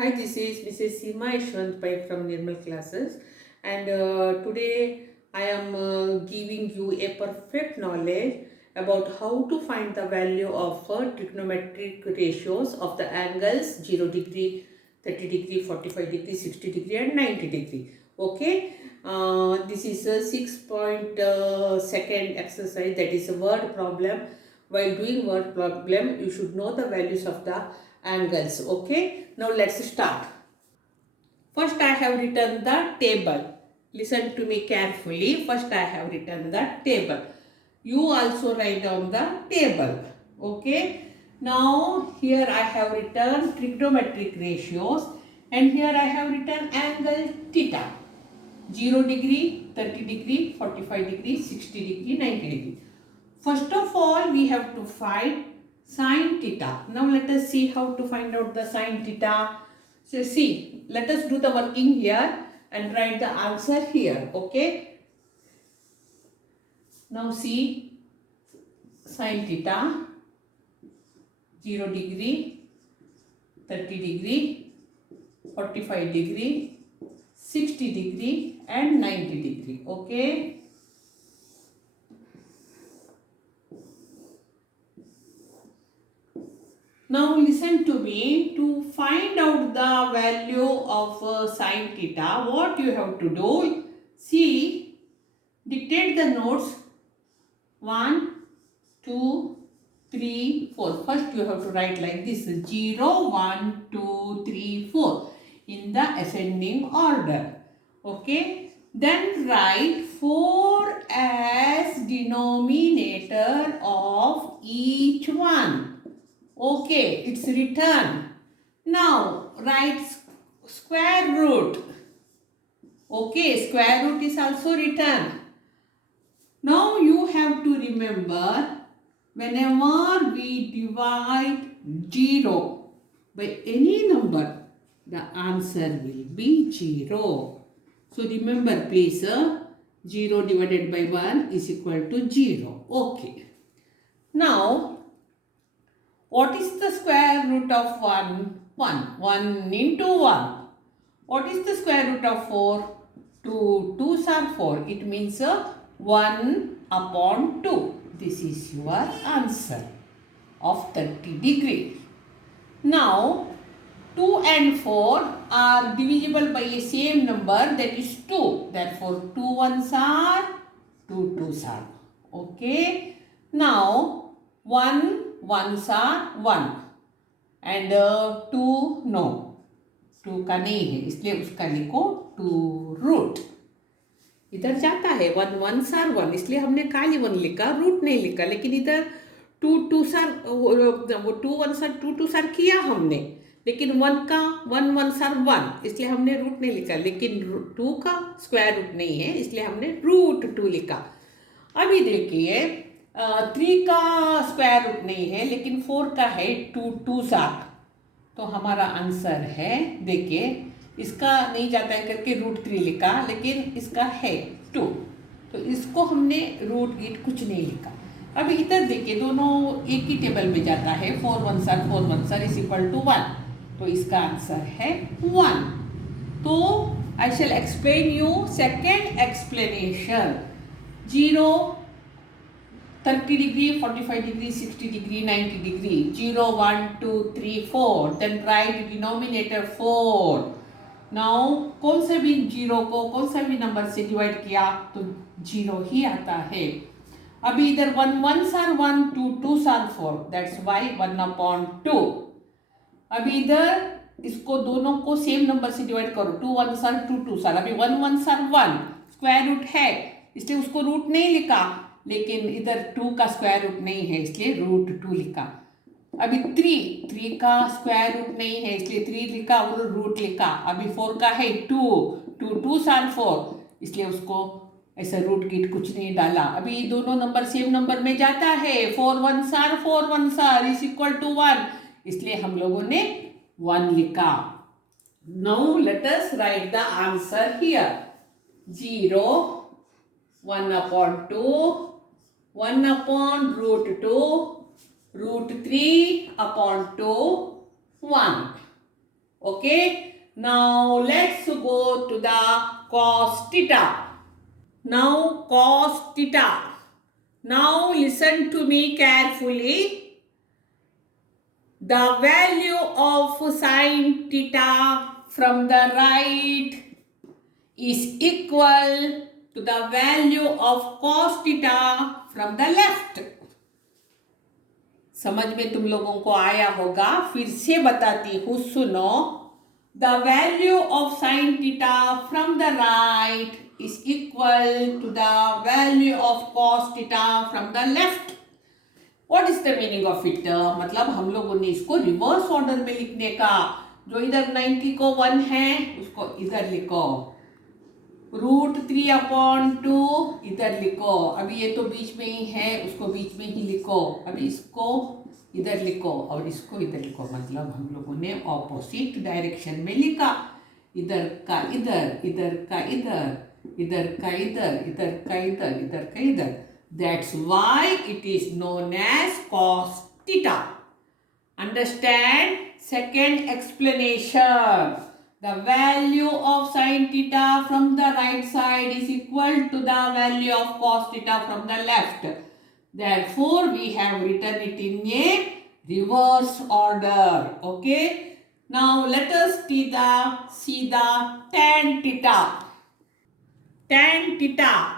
Hi, this is Mrs. Seema Yashwant Pai from Nirmal Classes, and today I am giving you a perfect knowledge about how to find the value of trigonometric ratios of the angles 0 degree, 30 degree, 45 degree, 60 degree and 90 degree. Okay, this is a 6.2nd exercise, that is a word problem. While doing word problem, you should know the values of the angles. Okay, now let's start. First I have written the table. Listen to me carefully. First I have written the table. You also write down the table. Okay, now here I have written trigonometric ratios, and here I have written angle theta. 0 degree, 30 degree, 45 degree, 60 degree, 90 degree. First of all, we have to find sine theta. Now let us see how to find out the sine theta. So see, let us do the working here and write the answer here. Okay. Now see, sine theta 0 degree, 30 degree, 45 degree, 60 degree and 90 degree. Okay. Now listen to me. To find out the value of sine theta, what you have to do, see, dictate the notes 1, 2, 3, 4. First you have to write like this, 0, 1, 2, 3, 4 in the ascending order. Okay. Then write 4 as denominator of each one. Okay, it's written. Now write square root. Okay, square root is also written. Now you have to remember, whenever we divide 0 by any number, the answer will be 0. So remember please, 0 divided by 1 is equal to 0. Okay. Now, what is the square root of 1? 1. 1 into 1. What is the square root of 4? 2. 2's are 4. It means 1 upon 2. This is your answer of 30 degree. Now, 2 and 4 are divisible by a same number, that is 2. Therefore, 2 ones are, 2 twos are. Okay. Now, 1 ones are 1 and 2 no. 2 का नहीं है, इसलिए उसका लिखो 2 root. इधर जाता है 1 1s are 1, इसलिए हमने खाली 1 लिखा, रूट नहीं लिखा. लेकिन इधर 2 2s are, वो 2 1s are 2 2s are किया हमने, लेकिन 1 का 1 1s are 1, इसलिए हमने रूट नहीं लिखा. लेकिन 2 का स्क्वायर रूट नहीं है, इसलिए हमने रूट 2 लिखा. अभी देखिए, 3 का स्क्वायर रूट नहीं है, लेकिन 4 का है. 2 2s are, तो हमारा आंसर है, देखिए इसका नहीं जाता है करके रूट 3 लिखा, लेकिन इसका है 2, तो इसको हमने रूट गीट कुछ नहीं लिखा. अभी इधर देखिए, दोनों एक ही टेबल में जाता है. 4 1s are 4 1s are is equal to 1, तो इसका आंसर है 1. तो I shall explain you second explanation. 0 30 degree, 45 degree, 60 degree, 90 degree. 0, 1, 2, 3, 4. Then write denominator 4. Now, कौन सा भी 0 को कौन सा भी नंबर से डिवाइड किया तो 0 ही आता है. अभी इधर 1 1s are 1, 2 2s are 4. That's why 1 upon 2. अभी इधर इसको दोनों को सेम नंबर से डिवाइड करो. 2 1s are 2 2s are. अभी 1 1s are 1. स्क्वायर रूट है, इसलिए उसको रूट नहीं लिखा. लेकिन इधर 2 का स्क्वायर रूट नहीं है, इसलिए रूट 2 लिखा. अभी 3 का स्क्वायर रूट नहीं है, इसलिए 3 लिखा और रूट लिखा. अभी 4 का है 2 2s are 4, इसलिए उसको ऐसा रूट गिट कुछ नहीं डाला. अभी दोनों नंबर सेम नंबर में जाता है. 4 1s are 4 1s are is equal to 1, इसलिए हम लोगों ने 1 लिखा. Now let us write the answer here. 0 1 upon 2, 1 upon root 2, root 3 upon 2, 1. Okay, now let's go to the cos theta. Now cos theta. Now listen to me carefully. The value of sin theta from the right is equal to the value of cos theta from the left. समझ में तुम लोगों को आया होगा, फिर से बताती हूँ, सुनो. The value of sin theta from the right is equal to the value of cos theta from the left. What is the meaning of it? मतलब हम लोगों ने इसको रिवर्स ऑर्डर में लिखने का. जो इधर 90 को 1 है उसको इधर लिखो, √3/2 इधर लिखो. अभी ये तो बीच में ही है, उसको बीच में ही लिखो. अभी इसको इधर लिखो और इसको इधर लिखो. मतलब हम लोगों ने ऑपोजिट डायरेक्शन में लिखा. इधर का इधर, इधर का इधर, इधर का इधर, इधर का इधर, इधर का इधर. That's why it is known as cos theta. Understand? Second explanation. The value of sin theta from the right side is equal to the value of cos theta from the left. Therefore, we have written it in a reverse order. Okay. Now, let us see the tan theta. Tan theta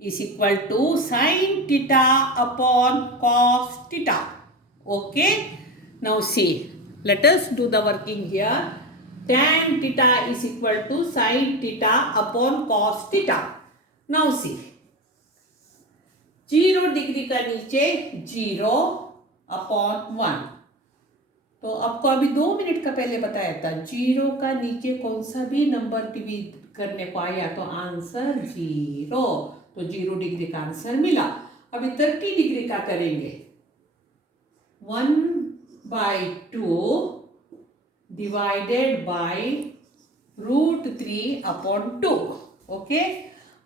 is equal to sin theta upon cos theta. Okay. Now, see. Let us do the working here. Tan theta is equal to sin theta upon cos theta. Now see, 0 degree का नीचे 0/1. तो आपको अभी 2 minute का पहले बताया था, 0 का नीचे कौन सा भी नंबर डिवीड करने को आया तो आंसर 0. तो 0 डिग्री का आंसर मिला. अभी 30 डिग्री का करेंगे. 1/2 divided by √3/2. ओके.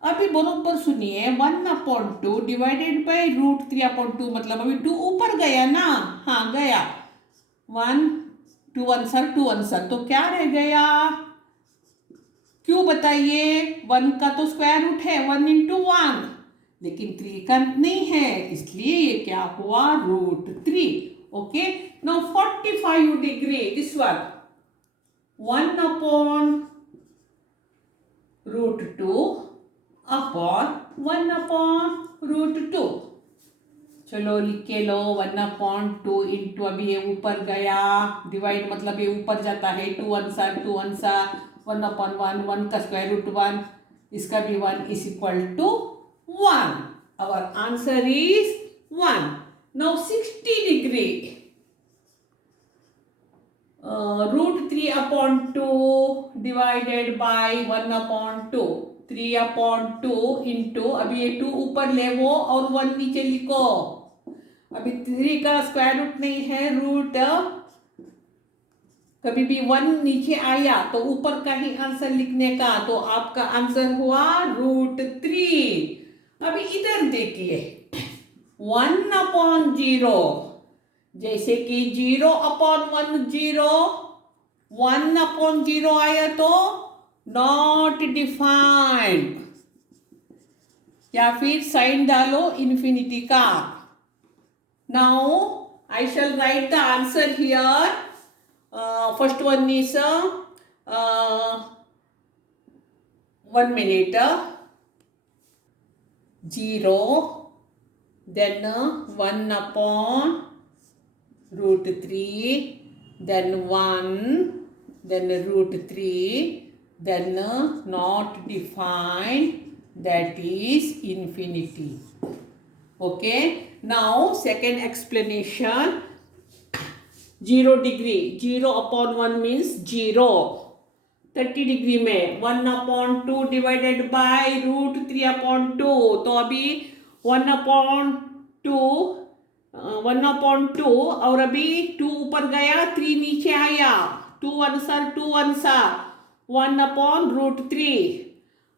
अभी बरोबर सुनिए, 1/2 डिवाइडेड बाय √3/2 मतलब अभी 2 ऊपर गया ना. हाँ गया. 1 2 आंसर 2 आंसर, तो क्या रह गया? क्यों बताइए? 1 का तो स्क्वायर रूट है, 1 × 1, लेकिन 3 का नहीं है, इसलिए ये क्या हुआ? √3. Okay. Now 45 degree, this one 1/√2 upon 1/√2. चलो लिख के लो. 1/2 इंटू, अभी ये ऊपर गया, डिवाइड मतलब ये ऊपर जाता है. 2 आंसर 2 आंसर, 1/1, 1 का स्क्वायर रूट 1, इसका भी 1 is equal to 1. Our answer is 1. Now 60 degree. √3/2 divided by 1/2. 3/2 into, अभी ये 2 ऊपर ले वो और 1 नीचे लिखो. अभी 3 का स्क्वायर रूट नहीं है, रूट कभी भी 1 नीचे आया तो ऊपर का ही आंसर लिखने का. तो आपका आंसर हुआ √3. अभी इधर देखिए, 1/0, जैसे कि 0/1 0, 1/0 आया तो नॉट डिफाइंड, या फिर साइन डालो इन्फिनिटी का. Now I shall write the answer here. First one is 1 minute. 0, then 1/√3, then 1, then √3, then not defined, that is infinity. Okay. Now second explanation. 0 degree, 0/1 means 0. 30 degree में 1/2 divided by √3/2. तो अभी 1/2 और अभी 2 ऊपर गया, 3 नीचे आया, 2 आंसर 2 आंसर, 1/√3.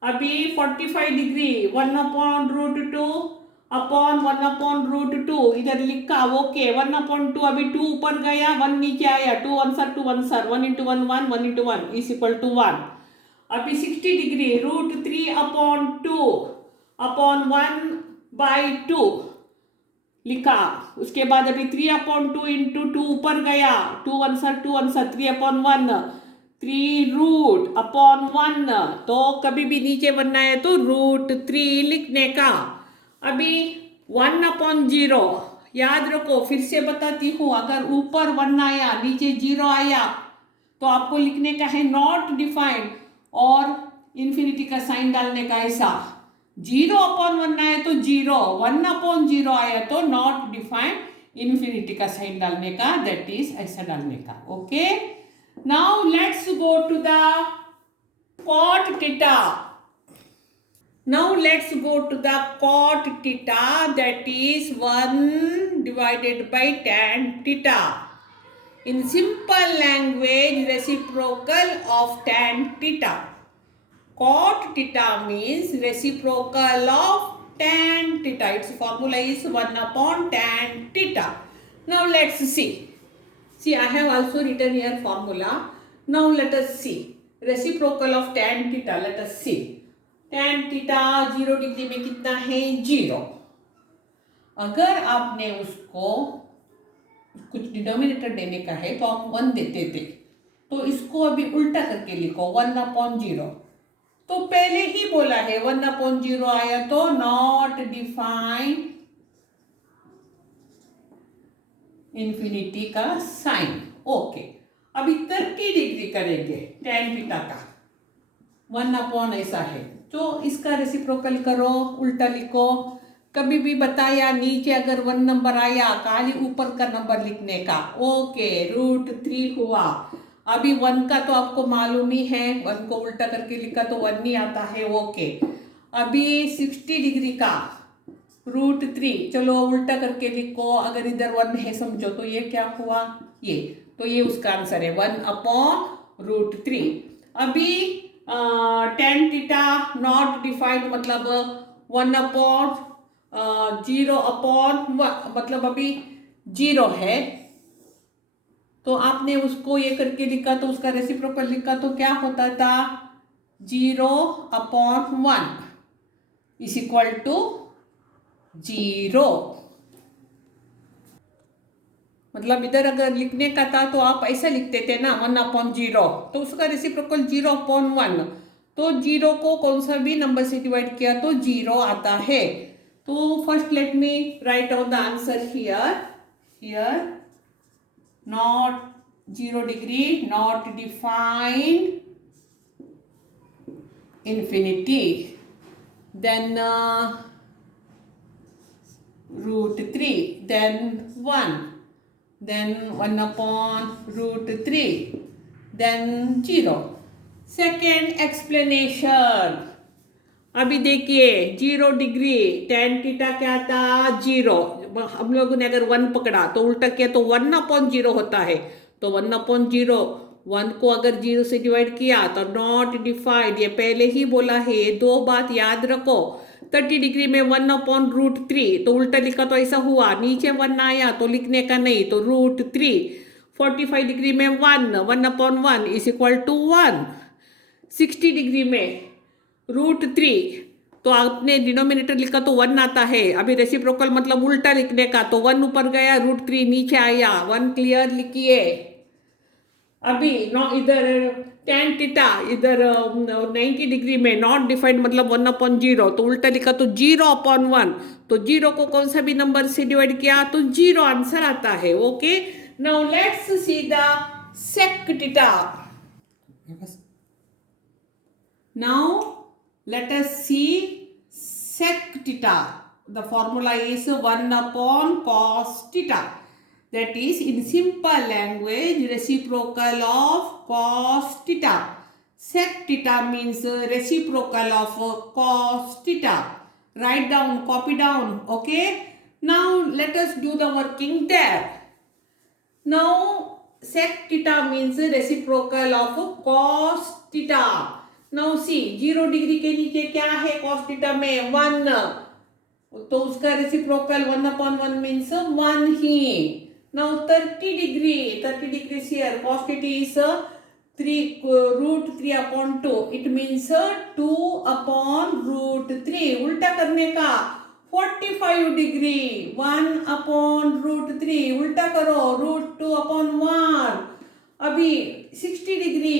अभी 45 डिग्री, 1/√2 अपॉन 1/√2 इधर लिखा, ओके। 1/2 अभी 2 ऊपर गया, 1 नीचे आया, 2 answer 2 answer, 1 × 1 1 1 × 1 is equal to 1। अभी 60 डिग्री √3/2 अपॉन 1/2 लिखा। उसके बाद अभी 3/2 इंटू 2 ऊपर गया, 2 आंसर 2 आंसर, 3/1 3√1। तो कभी भी नीचे बनना है तो √3 लिखने का। अभी 1/0 याद रखो, फिर से बताती हूँ, अगर ऊपर 1 आया नीचे 0 आया तो आपको लिखने का है नॉट डिफाइंड और इन्फिनिटी का साइन डालने का। ऐसा 0/1 आया तो 0, 1/0 आया तो नॉट डिफाइंड, इन्फिनिटी का साइन डालने का, दैट इज ऐसा डालने का। Okay, now let's go to the cot theta. Now let's go to the cot theta, that is 1 divided by tan theta. In simple language, reciprocal of tan theta. Cot theta means reciprocal of tan theta. Its formula is 1/tan theta. Now let's see. See, I have also written here formula. Now let us see. Reciprocal of tan theta. Let us see. Tan theta 0 degree में कितना है? 0। अगर आपने उसको कुछ denominator देने का है तो आप 1 देते थे, तो इसको अभी उल्टा करके लिखो 1/0। तो पहले ही बोला है 1/0 आया तो नॉट डिफाइन इन्फिनिटी का साइन। ओके, अभी 30 डिग्री करेंगे tan थीटा का, 1/, ऐसा है तो इसका रेसिप्रोकल करो, उल्टा लिखो। कभी भी बताया नीचे अगर 1 नंबर आया खाली ऊपर का नंबर लिखने का। ओके, √3 हुआ। अभी 1 का तो आपको मालूम ही है, 1 को उल्टा करके लिखा तो 1 नहीं आता है। ओके, अभी 60 डिग्री का √3, चलो उल्टा करके लिखो। अगर इधर 1 है समझो तो ये क्या हुआ, ये तो ये उसका आंसर है 1/√3। अभी tan थीटा नॉट डिफाइंड मतलब 1/0/1 मतलब अभी 0 है, तो आपने उसको ये करके लिखा तो उसका रेसिप्रोकल लिखा तो क्या होता था? 0/1 इज इक्वल टू 0। मतलब इधर अगर लिखने का था तो आप ऐसा लिखते थे ना 1/0, तो उसका रेसिप्रोकल 0/1। तो 0 को कौन सा भी नंबर से डिवाइड किया तो 0 आता है। तो first let me right on the answer here not 0 degree not defined infinity, then √3, then 1, then 1/√3, then 0। Second explanation. अभी देखिए 0 डिग्री tan थीटा क्या था? 0। हम लोगों ने अगर 1 पकड़ा तो उल्टा किया तो 1/0 होता है। तो 1/0, 1 को अगर 0 से डिवाइड किया तो नॉट डिफाइंड, ये पहले ही बोला है। ये 2 बात याद रखो। 30 डिग्री में 1/√3 तो उल्टा लिखा तो ऐसा हुआ, नीचे 1 आया तो लिखने का नहीं, तो √3। 45 डिग्री में 1/1 इज इक्वल टू 1। 60 डिग्री में √3 तो आपने डिनोमिनेटर लिखा तो 1 आता है। अभी रेसिप्रोकल मतलब उल्टा लिखने का, तो 1 ऊपर गया, √3 नीचे आया, 1 क्लियर लिखिए। अभी इधर tan थीटा इधर 90 डिग्री में नॉट डिफाइंड मतलब 1/0 तो उल्टा लिखा तो 0/1। तो 0 को कौन सा भी नंबर से डिवाइड किया तो 0 आंसर आता है। Okay, now let's see the sec theta. Now let us see sec theta. The formula is 1/cos theta. That is in simple language reciprocal of cos theta. Sec theta means reciprocal of cos theta. Write down, copy down. Okay. Now let us do the working there. Now sec theta means reciprocal of cos theta. Now see 0 degree के नीचे क्या है cos theta में? 1। तो उसका reciprocal 1/1 means 1 he. Now 30 degrees here. Cos theta is 3√3/2. It means 2/√3. उल्टा करने का 45 डिग्री 1/√3. उल्टा करो √2/1. अभी 60 degree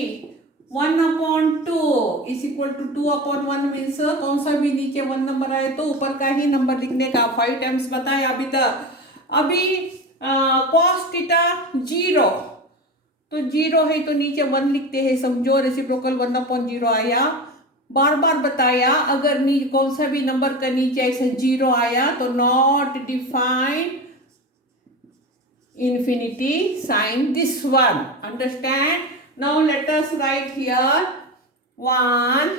1/2 is equal to 2/1 means कौन सा भी नीचे 1 नंबर आए तो ऊपर का ही नंबर लिखने का. 5 टाइम्स बताया अभी तक. अभी cos थीटा 0 तो 0 है तो नीचे 1 लिखते हैं. समझो रेसिप्रोकल 1/0 आया. बार बार बताया अगर कौन सा भी नंबर का नीचे ऐसे 0 आया तो not define infinity sign this one. Understand? Now let us write here 1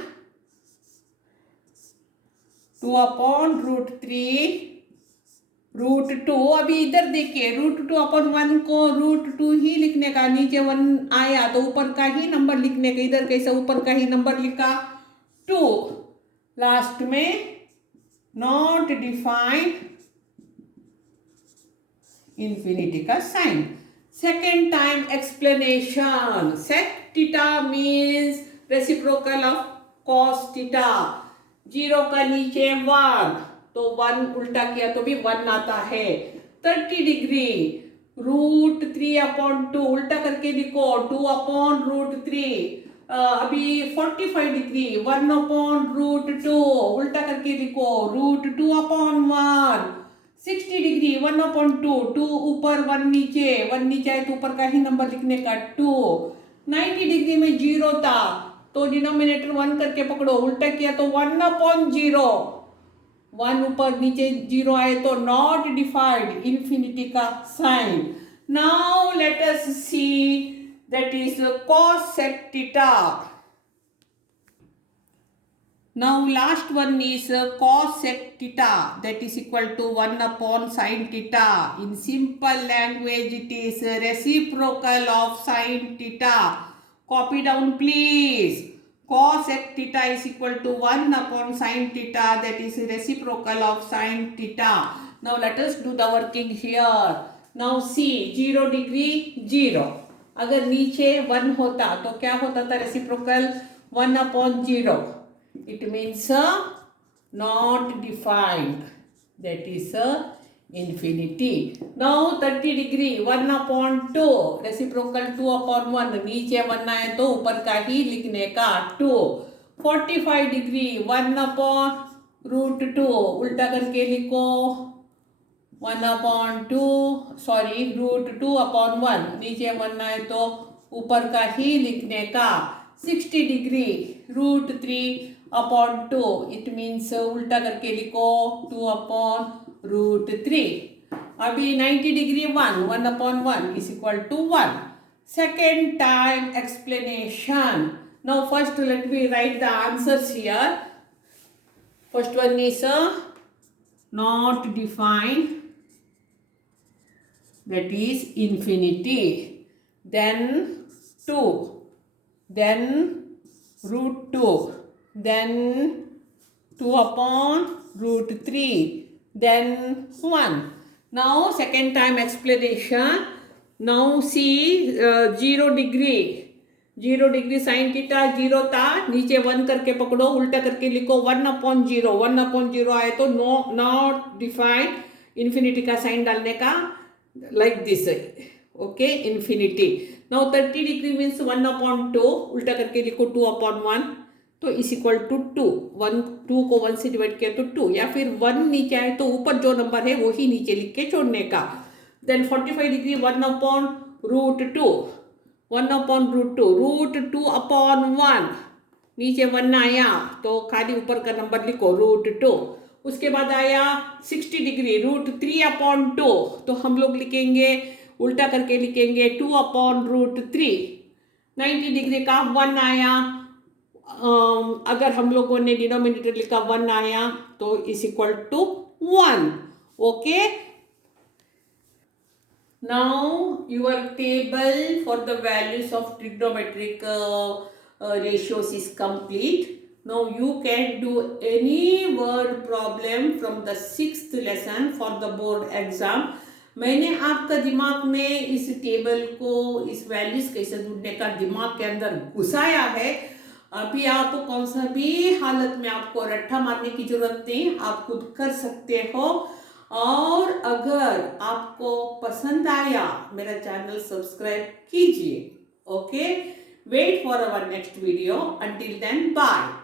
2/√3 √2. अभी इधर देखिए √2/1 को √2 ही लिखने का. नीचे 1 आया तो ऊपर का ही नंबर लिखने का. इधर कैसे ऊपर का ही नंबर लिखा 2. लास्ट में नॉट डिफाइन infinity का sign. Second time explanation. sec theta means reciprocal of cos theta. 0 का नीचे 1 तो 1 उल्टा किया तो भी 1 आता है. 30 डिग्री √3/2 उल्टा करके लिखो 2/√3. अभी 45 डिग्री 1/√2 उल्टा करके लिखो √2/1. 60 डिग्री 1/2 2 ऊपर 1 नीचे 1 नीचे आए तो ऊपर का ही नंबर लिखने का 2. 90 डिग्री में 0 था तो डिनोमिनेटर 1 करके पकड़ो. उल्टा किया तो 1/0. 1 ऊपर नीचे 0 आए तो नॉट डिफाइंड इन्फिनिटी का sign. Now let us see that is cos sec theta. Now last one is cos sec theta that is equal to 1/sin theta. In simple language it is reciprocal of sin theta. Copy down please. Cos sec theta is equal to 1/sin theta that is reciprocal of sin theta. Now let us do the working here. Now see 0 degree 0. अगर नीचे 1 होता तो क्या होता था reciprocal 1/0. It means not defined. That is infinity. Now 30 degree 1/2 reciprocal 2/1. नीचे 1 आए तो ऊपर का ही लिखने का 2. 45 डिग्री 1/√2 उल्टा करके लिखो 1/2 सॉरी √2/1. नीचे 1 आए तो ऊपर का ही लिखने का. 60 डिग्री √3/2 इट मीन्स उल्टा करके लिखो 2/√3. अभी 90 degree 1/1 is equal to 1. Second time explanation. Now first let me write the answers here. First one is not defined that is infinity. Then 2. Then √2. Then 2/√3. Then 1. Now second time explanation. Now see 0 degree. 0 degree sine theta 0 था नीचे 1 करके पकड़ो उल्टा करके लिखो 1/0. 1/0 आए तो not defined infinity का साइन डालने का like this. Okay, infinity. Now 30 degree means 1/2 उल्टा करके लिखो 2/1 तो इस इक्वल टू 2. 2 को 1 से डिवाइड किया तो 2 या फिर 1 नीचे आए तो ऊपर जो नंबर है वही नीचे लिख के छोड़ने का. देन 45 डिग्री 1/√2 √2/1 नीचे 1 आया तो खाली ऊपर का नंबर लिखो √2. उसके बाद आया 60 डिग्री √3/2 तो हम लोग लिखेंगे उल्टा करके लिखेंगे 2/√3. 90 डिग्री का 1 आया. अगर हम लोगों ने डिनोमिनेटर लिखा 1 आया तो is equal to 1. Okay. Now your table for the values of trigonometric ratios is complete. Now you can do any word problem from the 6th lesson for the board exam. मैंने आपका दिमाग में इस table को, इस values कैसे ढूंढने का दिमाग के अंदर घुसाया है. अभी आप कौन सा भी हालत में आपको रट्टा मारने की जरूरत नहीं, आप खुद कर सकते हो. और अगर आपको पसंद आया मेरा चैनल सब्सक्राइब कीजिए. Okay, wait for our next video. Until then bye.